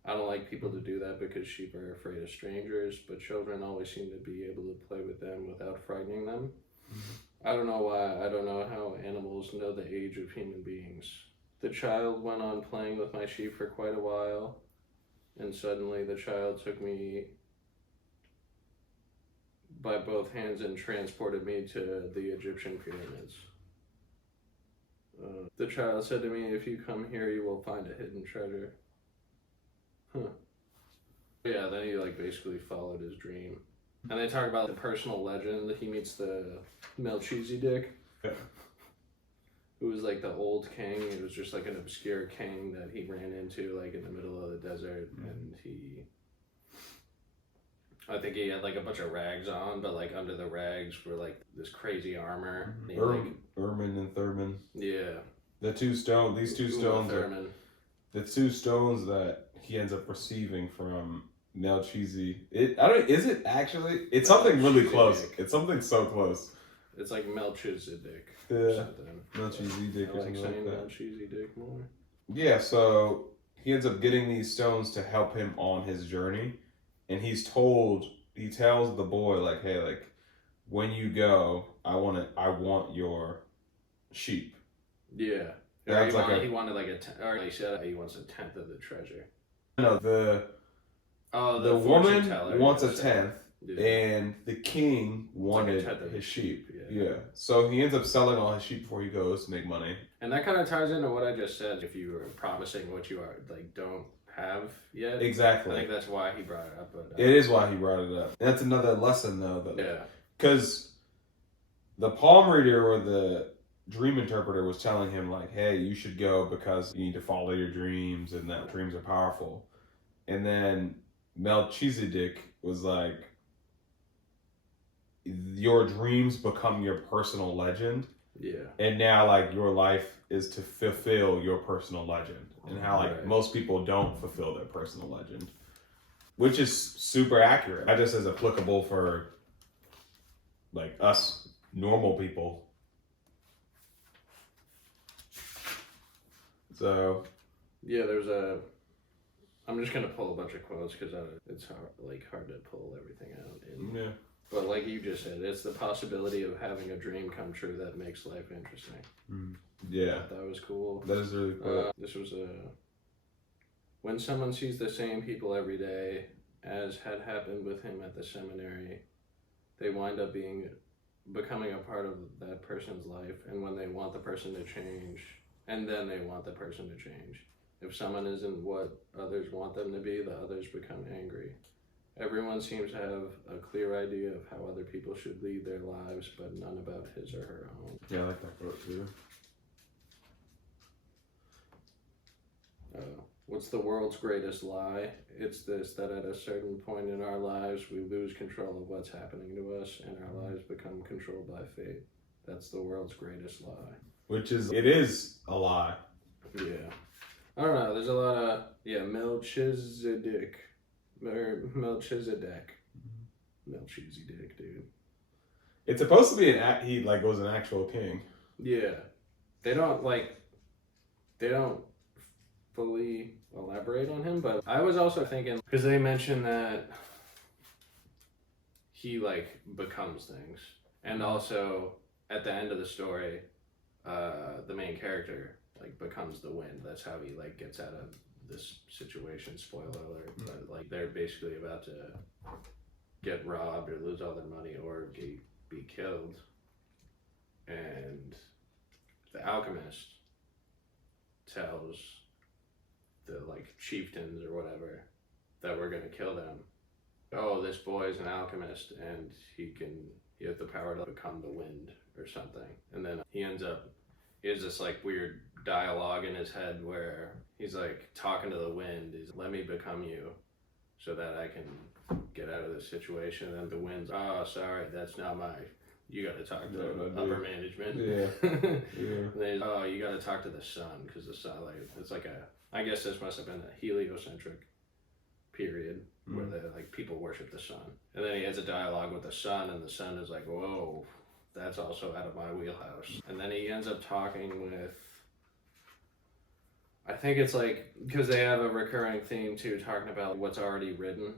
I don't like people to do that because sheep are afraid of strangers, but children always seem to be able to play with them without frightening them. I don't know why. I don't know how animals know the age of human beings. The child went on playing with my sheep for quite a while, and suddenly the child took me by both hands and transported me to the Egyptian pyramids. The child said to me, if you come here, you will find a hidden treasure. Huh. Yeah, then he like basically followed his dream. And they talk about the personal legend that he meets the Melchizedek, who was like the old king. It was just like an obscure king that he ran into like in the middle of the desert, and I think he had like a bunch of rags on, but like under the rags were like this crazy armor. And he, Ermin and Thurman. Yeah. These two stones Thurman. the two stones that he ends up receiving from Melchizedek. Is it actually? It's something really close. It's something so close. It's like Melchizedek. Yeah. Or something. Melchizedek. I like saying like that. Melchizedek more. Yeah, so he ends up getting these stones to help him on his journey, and he tells the boy like, hey, like when you go, I want your sheep. Yeah. That's He wanted like or he said he wants a tenth of the treasure. No, the woman wants a tenth, and the king wanted his sheep. Yeah. So he ends up selling all his sheep before he goes to make money. And that kind of ties into what I just said. If you are promising what you are like don't have yet. Exactly. I think that's why he brought it up. But it is why he brought it up. And that's another lesson though. Because the palm reader or the dream interpreter was telling him like, hey, you should go because you need to follow your dreams and that dreams are powerful. And then Melchizedek was like, your dreams become your personal legend. Yeah. And now like your life is to fulfill your personal legend. And how like most people don't fulfill their personal legend. Which is super accurate. That just is applicable for like us normal people. So yeah, I'm just gonna pull a bunch of quotes because it's hard to pull everything out. Yeah. But like you just said, it's the possibility of having a dream come true that makes life interesting. Yeah, That was cool. that is really cool. This was when someone sees the same people every day, as had happened with him at the seminary, they wind up becoming a part of that person's life, and when they want the person to change, and then they want the person to change. If someone isn't what others want them to be, the others become angry. Everyone seems to have a clear idea of how other people should lead their lives, but none about his or her own. Yeah, I like that quote too. What's the world's greatest lie? It's this, that at a certain point in our lives, we lose control of what's happening to us, and our lives become controlled by fate. That's the world's greatest lie. Which is, it is a lie. Yeah. I don't know, there's a lot of, Melchizedek, dude. It's supposed to be he like was an actual king. Yeah. They don't fully elaborate on him, but I was also thinking, because they mentioned that he like becomes things, and also at the end of the story, the main character like becomes the wind. That's how he like gets out of this situation. Spoiler alert! But like they're basically about to get robbed or lose all their money or be killed, and the alchemist tells the like chieftains or whatever that we're gonna kill them. Oh, this boy is an alchemist and he has the power to become the wind or something. And then he has this like weird dialogue in his head where he's like talking to the wind. He's, let me become you so that I can get out of this situation. And the wind's, oh, sorry, that's not you got to talk to upper management. Yeah. And then, oh, you got to talk to the sun, because the sun, like, it's like I guess this must have been a heliocentric period where people worship the sun. And then he has a dialogue with the sun, and the sun is like, whoa, that's also out of my wheelhouse. And then he ends up talking with, I think it's like, because they have a recurring theme too, talking about what's already written.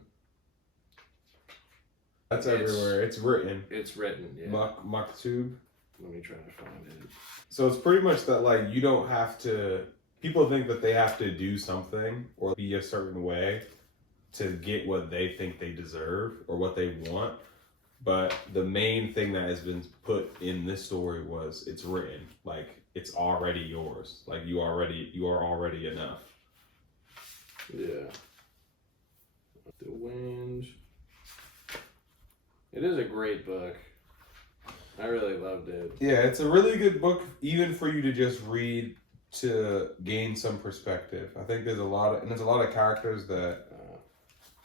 That's everywhere. It's written. It's written, yeah. Maktub. Let me try to find it. So it's pretty much that, like, you don't have to. People think that they have to do something or be a certain way to get what they think they deserve or what they want. But the main thing that has been put in this story was it's written. Like, it's already yours. Like, you are already enough. Yeah. The Wind. It is a great book. I really loved it. Yeah, it's a really good book, even for you to just read to gain some perspective. I think there's a lot of characters that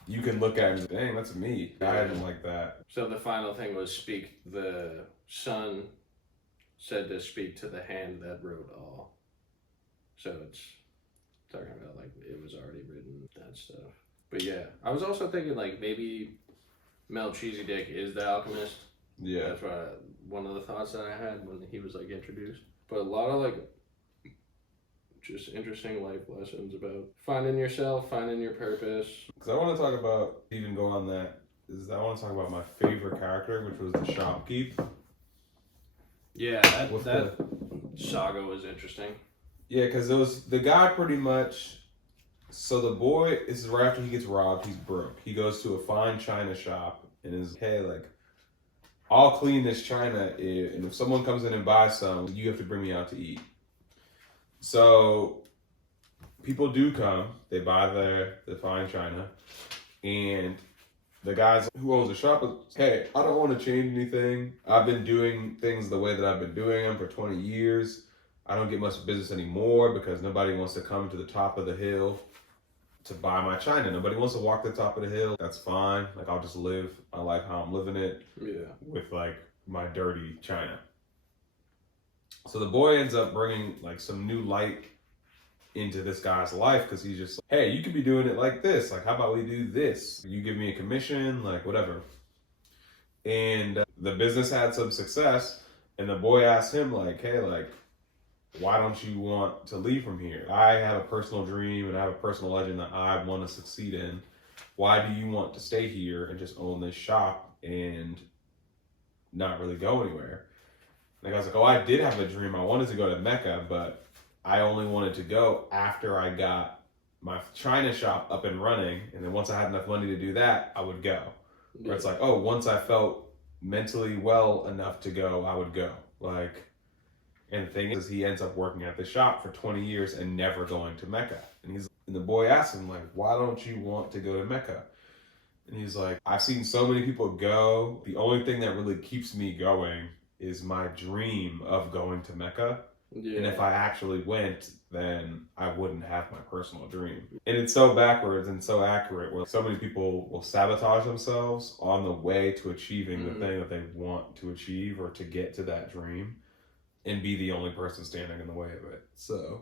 you can look at and say, dang, that's me. I had him like that. So the final thing was the sun said to speak to the hand that wrote all. So it's talking about like it was already written, that stuff. But yeah, I was also thinking like maybe Melchizedek is the alchemist. Yeah. That's one of the thoughts that I had when he was like introduced. But a lot of like just interesting life lessons about finding yourself, finding your purpose. Because I want to talk about, even go on that, I want to talk about my favorite character, which was the shopkeep. Yeah, that saga was interesting. Yeah, because it was the guy pretty much. So the boy, this is right after he gets robbed, he's broke. He goes to a fine china shop and is, hey, like, I'll clean this china, and if someone comes in and buys some, you have to bring me out to eat. So people do come, they buy the fine china, and the guys who owns the shop is, hey, I don't want to change anything. I've been doing things the way that I've been doing them for 20 years. I don't get much business anymore because nobody wants to come to the top of the hill to buy my china. Nobody wants to walk the top of the hill. That's fine. Like, I'll just live my life how I'm living it. Yeah. With like my dirty china. So the boy ends up bringing like some new light into this guy's life because he's just like, hey, you could be doing it like this. Like, how about we do this? You give me a commission, like whatever. And the business had some success, and the boy asked him like, hey, like, why don't you want to leave from here? I have a personal dream and I have a personal legend that I want to succeed in. why do you want to stay here and just own this shop and not really go anywhere? And the guy's like, oh, I did have a dream. I wanted to go to Mecca, but I only wanted to go after I got my China shop up and running. And then once I had enough money to do that, I would go. Where it's like, oh, once I felt mentally well enough to go, I would go. Like, and the thing is, he ends up working at the shop for 20 years and never going to Mecca. And the boy asks him, like, why don't you want to go to Mecca? And he's like, I've seen so many people go. The only thing that really keeps me going is my dream of going to Mecca. Yeah. And if I actually went, then I wouldn't have my personal dream. And it's so backwards and so accurate where so many people will sabotage themselves on the way to achieving the thing that they want to achieve or to get to that dream and be the only person standing in the way of it. So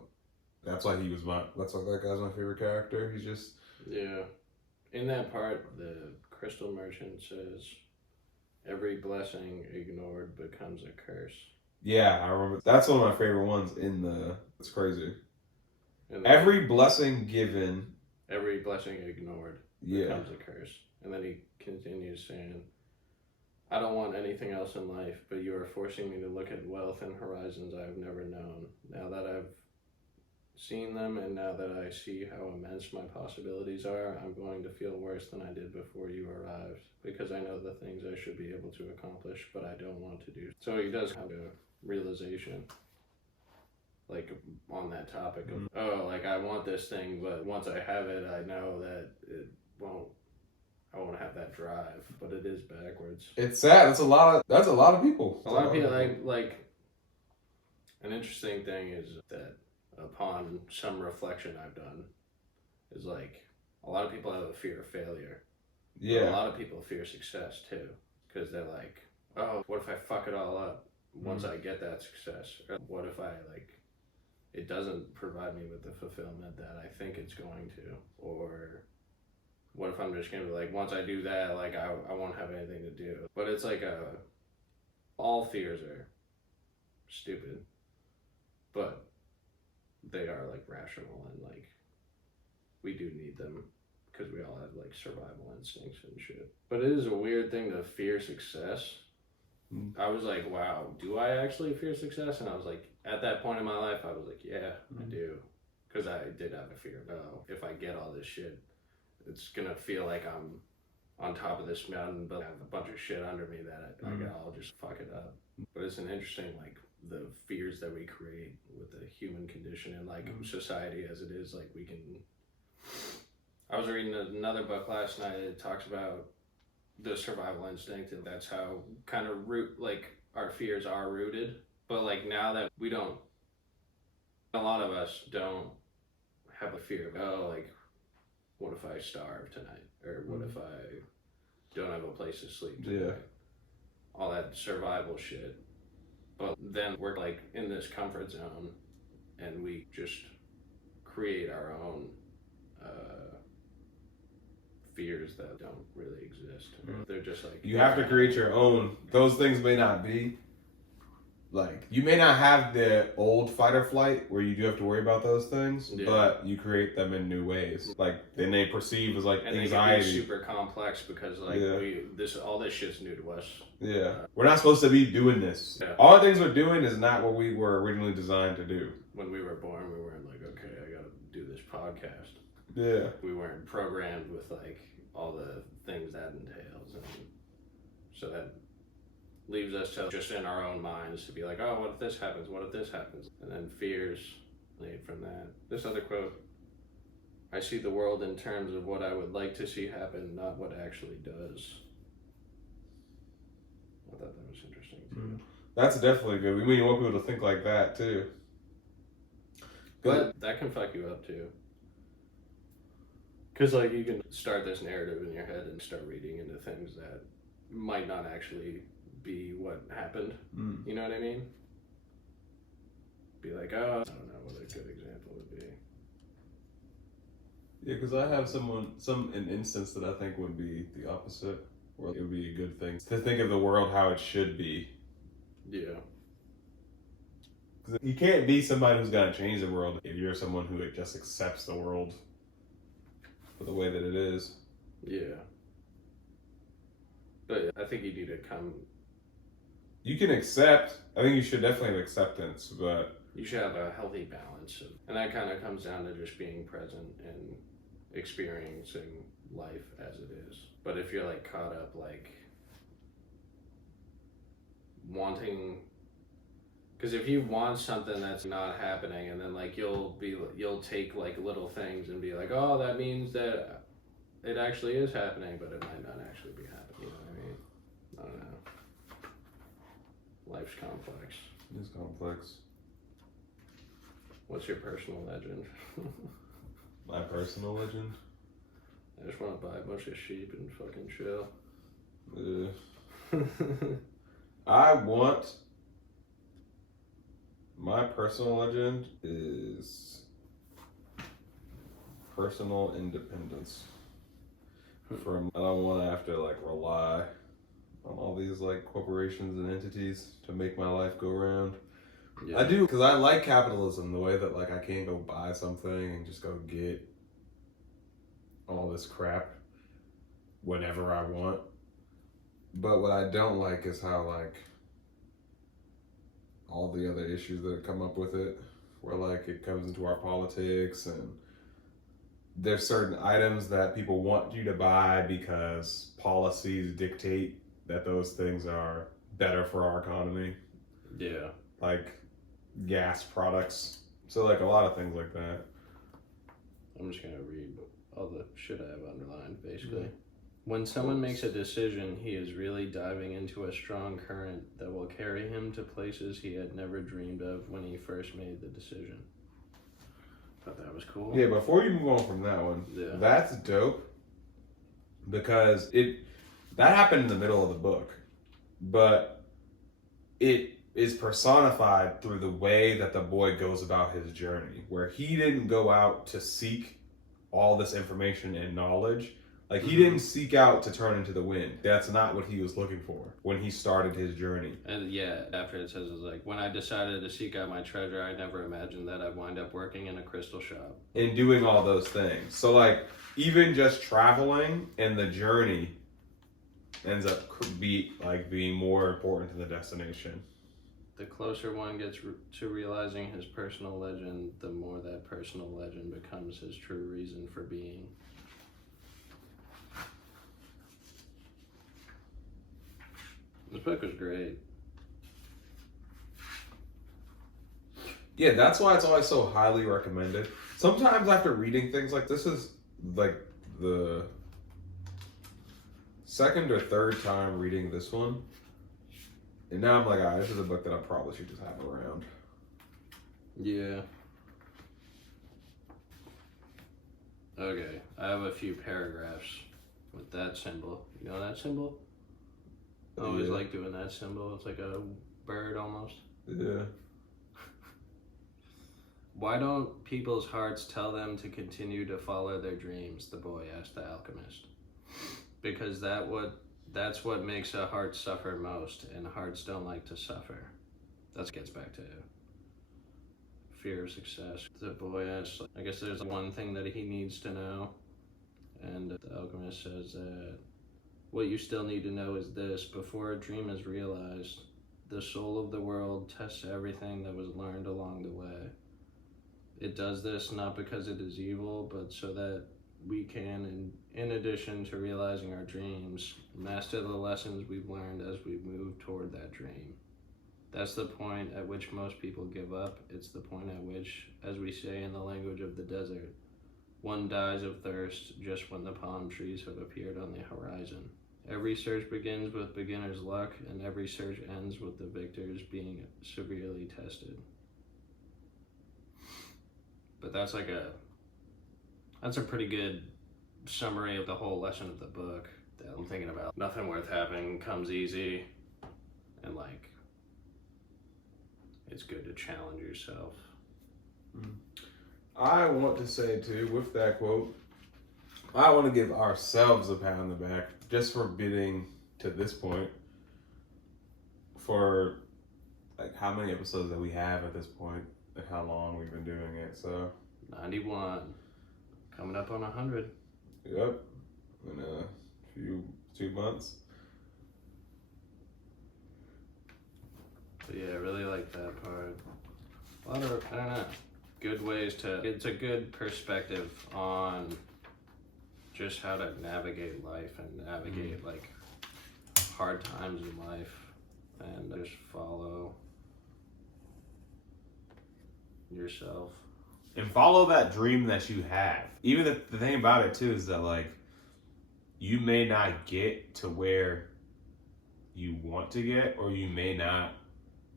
that's why that's why that guy's my favorite character. He's just... Yeah. In that part, the crystal merchant says, every blessing ignored becomes a curse. Yeah, I remember. That's one of my favorite ones in the... It's crazy. And Every blessing given... Every blessing ignored becomes a curse. And then he continues saying, I don't want anything else in life, but you are forcing me to look at wealth and horizons I have never known. Now that I've seen them and now that I see how immense my possibilities are, I'm going to feel worse than I did before you arrived, because I know the things I should be able to accomplish, but I don't want to do. So he does have a realization, like, on that topic of, oh, like, I want this thing, but once I have it, I know that I won't have that drive, but it is backwards. It's sad. That's a lot of people. A lot of people, like, an interesting thing is that upon some reflection I've done, is like, a lot of people have a fear of failure. Yeah. But a lot of people fear success too, because they're like, oh, what if I fuck it all up once I get that success? Or what if it doesn't provide me with the fulfillment that I think it's going to? Or what if I'm just gonna be like, once I do that, like, I won't have anything to do? But it's like all fears are stupid, but they are, like, rational, and, like, we do need them because we all have, like, survival instincts and shit. But it is a weird thing to fear success. I was like, wow, do I actually fear success? And I was like, at that point in my life, I was like, yeah, I do. Because I did have a fear of, oh, if I get all this shit, it's gonna feel like I'm on top of this mountain, but I have a bunch of shit under me that I'll just fuck it up. But it's an interesting, like, the fears that we create with the human condition and, like, society as it is. Like, we can... I was reading another book last night. It talks about the survival instinct, and that's how kind of our fears are rooted. But, like, now that we don't... A lot of us don't have a fear of, oh, like, what if I starve tonight? Or what if I don't have a place to sleep tonight? Yeah. All that survival shit. But then we're, like, in this comfort zone, and we just create our own fears that don't really exist. They're just like... You have to create your own. Those things may not be... Like, you may not have the old fight or flight where you do have to worry about those things, but you create them in new ways. Like, then they perceive as, like, and anxiety. They can be super complex because, like, all this shit's new to us. Yeah. We're not supposed to be doing this. Yeah. All the things we're doing is not what we were originally designed to do. When we were born, we weren't like, okay, I gotta do this podcast. Yeah. We weren't programmed with, like, all the things that entails. And so that leaves us to just in our own minds to be like, oh, what if this happens? What if this happens? And then fears made from that. This other quote, I see the world in terms of what I would like to see happen, not what actually does. I thought that was interesting too. That's definitely good. We need more people to think like that too. But that can fuck you up too. Because, like, you can start this narrative in your head and start reading into things that might not actually be what happened. You know what I mean? Be like, oh, I don't know what a good example would be. Yeah, because I have an instance that I think would be the opposite, where it would be a good thing to think of the world how it should be. Yeah. Because you can't be somebody who's going to change the world if you're someone who just accepts the world for the way that it is. Yeah. But I think you need to come. You can accept. I think you should definitely have acceptance, but You should have a healthy balance, and that kind of comes down to just being present and experiencing life as it is. But if you're like caught up like wanting, because if you want something that's not happening, and then like you'll take like little things and be like, oh, that means that it actually is happening, but it might not actually be happening. You know what I mean? I don't know. Life's complex. it's complex. What's your personal legend? My personal legend. I just want to buy a bunch of sheep and fucking chill. I want. My personal legend is personal independence. I don't want to have to like rely on all these like corporations and entities to make my life go around. Yeah. I do, because I like capitalism, the way that like I can't go buy something and just go get all this crap whenever I want. But what I don't like is how like all the other issues that come up with it, where like it comes into our politics, and there's certain items that people want you to buy because policies dictate that those things are better for our economy. Yeah. Like gas products. So like a lot of things like that. I'm just gonna read all the shit I have underlined, basically. When someone makes a decision, he is really diving into a strong current that will carry him to places he had never dreamed of when he first made the decision. Thought that was cool. Yeah, before you move on from that one, Yeah. that's dope. Because that happened in the middle of the book. But it is personified through the way that the boy goes about his journey, where he didn't go out to seek all this information and knowledge. Like, he didn't seek out to turn into the wind. That's not what he was looking for when he started his journey. And yeah, after it says, it's like, when I decided to seek out my treasure, I never imagined that I'd wind up working in a crystal shop. And doing all those things. So, like, even just traveling and the journey ends up being more important than the destination. The closer one gets to realizing his personal legend, the more that personal legend becomes his true reason for being. This book was great. Yeah, that's why it's always so highly recommended. Sometimes after reading things like this is like the second or third time reading this one. And now I'm like, this is a book that I probably should just have around. Yeah. Okay, I have a few paragraphs with that symbol. You know that symbol? I always like doing that symbol. It's like a bird almost. Yeah. Why don't people's hearts tell them to continue to follow their dreams? The boy asked the alchemist. Because that's what makes a heart suffer most, and hearts don't like to suffer. That gets back to fear of success. The boy asks, I guess there's one thing that he needs to know, and the alchemist says that what you still need to know is this: before a dream is realized, the soul of the world tests everything that was learned along the way. It does this not because it is evil, but so that we can, in addition to realizing our dreams, master the lessons we've learned as we move toward that dream. That's the point at which most people give up. It's the point at which, as we say in the language of the desert, one dies of thirst just when the palm trees have appeared on the horizon. Every search begins with beginner's luck, and every search ends with the victors being severely tested. But that's a pretty good summary of the whole lesson of the book that I'm thinking about. Nothing worth having comes easy, and like, it's good to challenge yourself. I want to say too, with that quote, I want to give ourselves a pat on the back just for getting to this point, for like how many episodes that we have at this point, and how long we've been doing it. So 91, coming up on 100. Yep. in a few months. But yeah, I really like that part. A lot of, I don't know, good ways to, it's a good perspective on just how to navigate life and navigate like hard times in life and just follow yourself. And follow that dream that you have. Even the thing about it too is that like you may not get to where you want to get, or you may not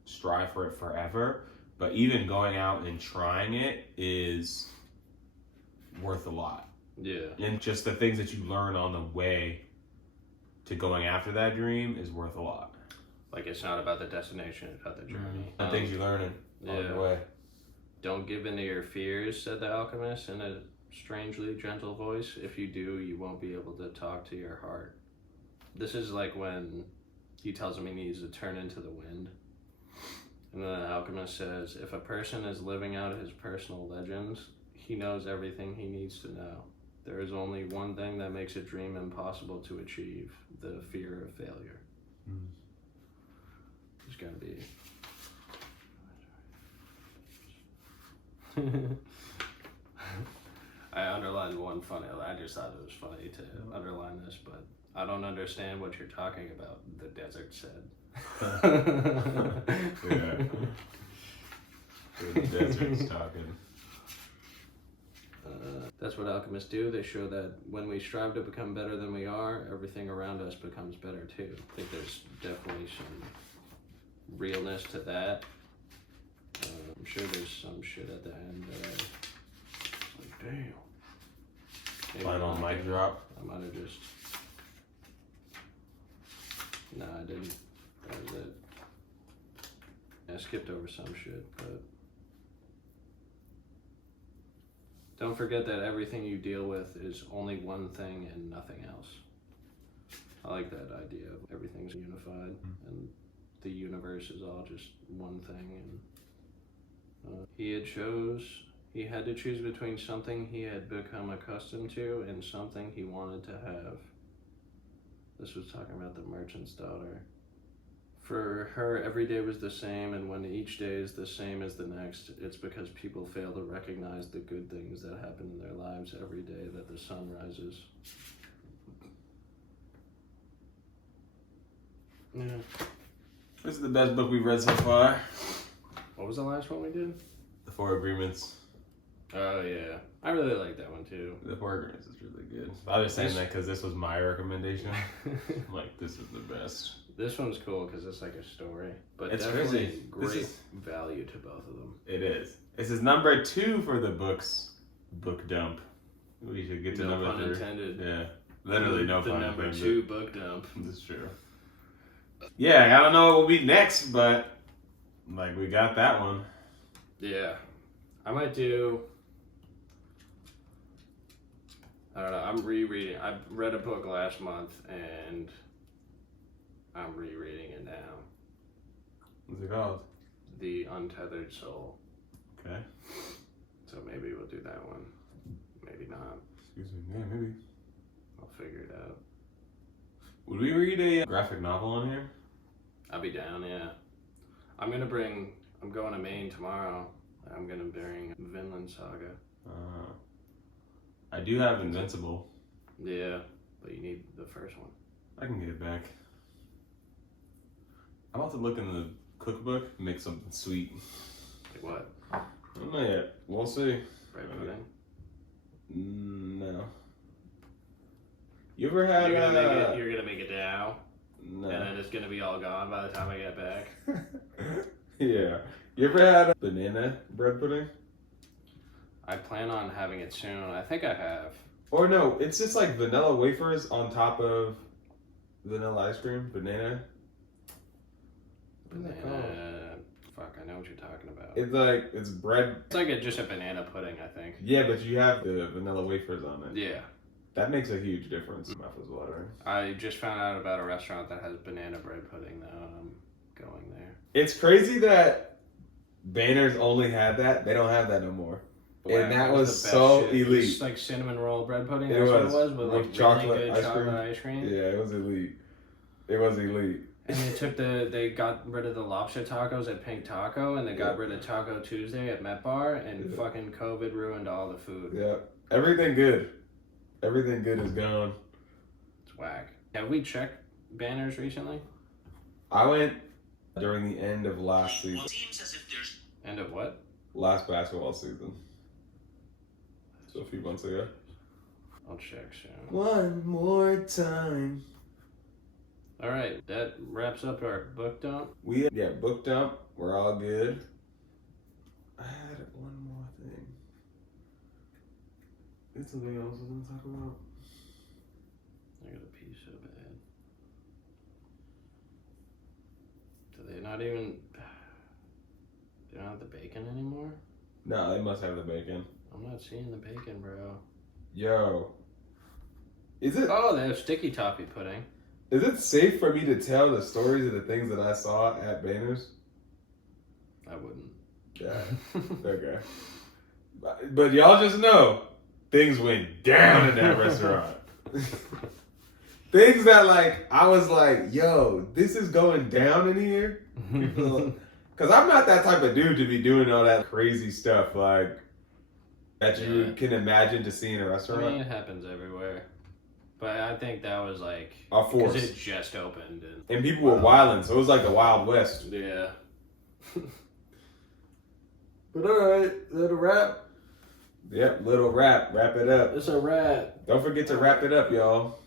strive for it forever, but even going out and trying it is worth a lot. Yeah. And just the things that you learn on the way to going after that dream is worth a lot. Like it's not about the destination, it's about the journey. The things you learn on the way. Don't give in to your fears, said the alchemist in a strangely gentle voice. If you do, you won't be able to talk to your heart. This is like when he tells him he needs to turn into the wind. And then the alchemist says, if a person is living out his personal legends, he knows everything he needs to know. There is only one thing that makes a dream impossible to achieve, the fear of failure. There's gotta be... I underlined one funny, I just thought it was funny to underline this, but I don't understand what you're talking about, the desert said. Yeah. The desert's talking. That's what alchemists do. They show that when we strive to become better than we are, everything around us becomes better too. I think there's definitely some realness to that. I'm sure there's some shit at the end that I was like, damn. Maybe Final not. mic drop. I might have just... No, I didn't. That was it. I skipped over some shit, but... Don't forget that everything you deal with is only one thing and nothing else. I like that idea of everything's unified and the universe is all just one thing. And he had to choose between something he had become accustomed to and something he wanted to have. This was talking about the merchant's daughter. For her, every day was the same, and when each day is the same as the next, it's because people fail to recognize the good things that happen in their lives every day that the sun rises. Yeah. This is the best book we've read so far. What was the last one we did? The Four Agreements. Oh, yeah. I really like that one, too. The Four Agreements is really good. I was saying that because this was my recommendation. I'm like, this is the best. This one's cool because it's like a story, but It's definitely crazy. great value to both of them. It is. This is number 2 for the book dump. We should get to No number pun 3. intended. Yeah, literally no the pun number intended. 2 book dump. That's true. Yeah, I don't know what will be next, but like we got that one. Yeah, I might do. I don't know. I'm rereading. I read a book last month and I'm rereading it now. What's it called? The Untethered Soul. Okay. So maybe we'll do that one. Maybe not. Excuse me. Yeah, maybe. I'll figure it out. Would we read a graphic novel on here? I'll be down, yeah. I'm going to Maine tomorrow. I'm gonna bring Vinland Saga. I do have Invincible. Yeah, but you need the first one. I can get it back. I'm about to look in the cookbook, make something sweet. Like what? I don't know yet. We'll see. Bread pudding? No. You ever had You're gonna make it now? No. And then it's gonna be all gone by the time I get back? Yeah. You ever had banana bread pudding? I plan on having it soon. I think I have. Or no, it's just like vanilla wafers on top of vanilla ice cream. Banana. What's that called? Banana. Fuck, I know what you're talking about. It's bread. It's like just a banana pudding, I think. Yeah, but you have the vanilla wafers on it. Yeah. That makes a huge difference. My mouth is watering. I just found out about a restaurant that has banana bread pudding though, and I'm going there. It's crazy that Banners only had that. They don't have that no more. Wow, that the was best so shit. It was elite. like cinnamon roll bread pudding. It That's what it was. was with With like chocolate really good ice chocolate cream. ice cream. Yeah, it was elite. It was elite. And they got rid of the lobster tacos at Pink Taco, and they got rid of Taco Tuesday at Met Bar, and fucking COVID ruined all the food. Yeah, everything good. Everything good is gone. It's whack. Have we checked banners recently? I went during the end of last season. Well, it seems as if there's End of what? Last basketball season. So a few months ago. I'll check soon. One more time. All right, that wraps up our book dump. We booked up. We're all good. I had one more thing. It's something else I was gonna talk about. I got a piece of it. Do they not even? They don't have the bacon anymore. No, they must have the bacon. I'm not seeing the bacon, bro. Yo. Is it Oh, they have sticky toffee pudding. is it safe for me to tell the stories of the things that I saw at Banner's? I wouldn't. Yeah. Okay. But y'all just know things went down in that restaurant. Things that like I was like, yo, this is going down in here. Because I'm not that type of dude to be doing all that crazy stuff like that you can imagine to see in a I restaurant. mean, it happens everywhere. But I think that was like A force. because it just opened And people were wilding, so it was like the Wild West. yeah. But alright, little wrap. Yep, little wrap. Wrap it up. It's a rat. Don't forget to wrap it up, y'all.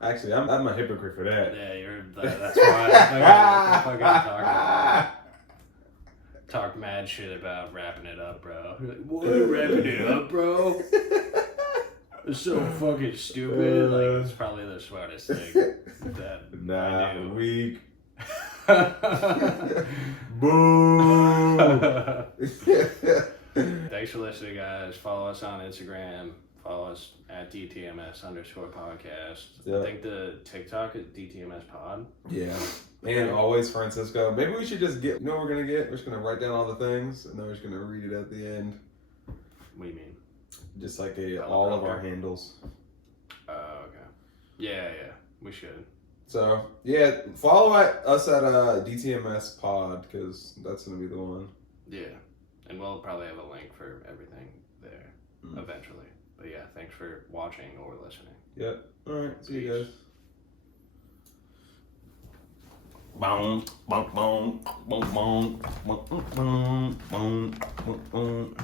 Actually, I'm a hypocrite for that. Yeah, that's why I fucking talk mad shit about wrapping it up, bro. You're like, what? Wrapping it up, bro? It's so fucking stupid. Like, it's probably the smartest thing that I Nah, do. weak. Boo! Thanks for listening, guys. Follow us on Instagram. Follow us at DTMS_podcast. Yeah. I think the TikTok is DTMS pod. Yeah. And always Francisco. Maybe we should just get, you know what we're going to get? We're just going to write down all the things and then we're just going to read it at the end. What do you mean? Just like all of our handles. Okay. Yeah, we should. So, yeah, follow us at DTMS pod because that's going to be the one. Yeah. And we'll probably have a link for everything there eventually. But yeah, thanks for watching or listening. Yep. All right. See you guys. Boom, boom, boom, boom, boom, boom, boom, boom, boom, boom.